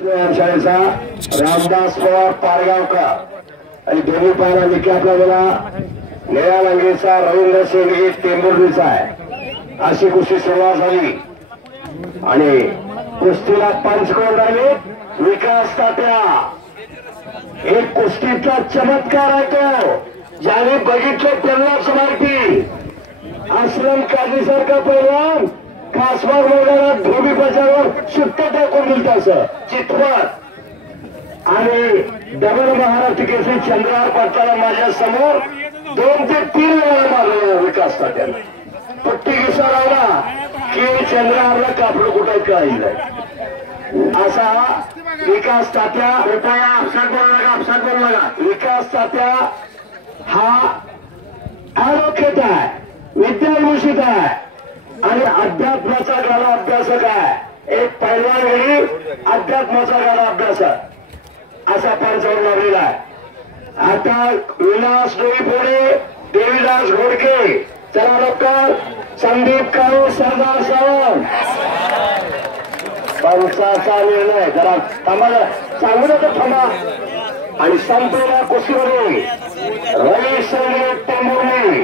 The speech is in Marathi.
शाळेचा रामदास पवार पारगावकर आणि दोन्ही पायरा देखील आपल्याला निळ्या रंगीचा रवींद्र शेंडगे टेंभुर्णीचा आहे। अशी कुस्ती सुरुवात झाली आणि कुस्तीला पंच कोण राहिले विकास तात्या। एक कुस्तीचा चमत्कार आहे तो, ज्याने बघितलं त्यांनाच माहिती। आश्रम काजी सारखा पैलवान कासवार मैदानात धोबी पचावर सुट्ट टाकून दिलत असं चितवत आणि डबल महाराष्ट्र केसरी चंद्रहार पडताना माझ्या समोर 2 ते 3 वेळा मारले विकास तात्याला। पट्टी घुसा लावला की चंद्रहारला कापड कुठे कळलं असा विकास तात्या। रुपया अपसात बोलू नका विकास तात्या हा ॲडव्होकेट आहे, विद्याभूषित आहे आणि अध्यात्माचा गाला अभ्यासक आहे। एक पैलवान वेळी अध्यात्माचा गाला अभ्यासक असा पंचावर लागलेला आहे। आता विलास डोईफोडे, देवीदास घोडके, चला लवकर संदीप काळे, सरदार सावंत। पंचाचा निर्णय जरा थांबा, सांगू नका थांबा। आणि संपलेल्या कुस्तीमध्ये रवी शेंडगे टेंभुर्णी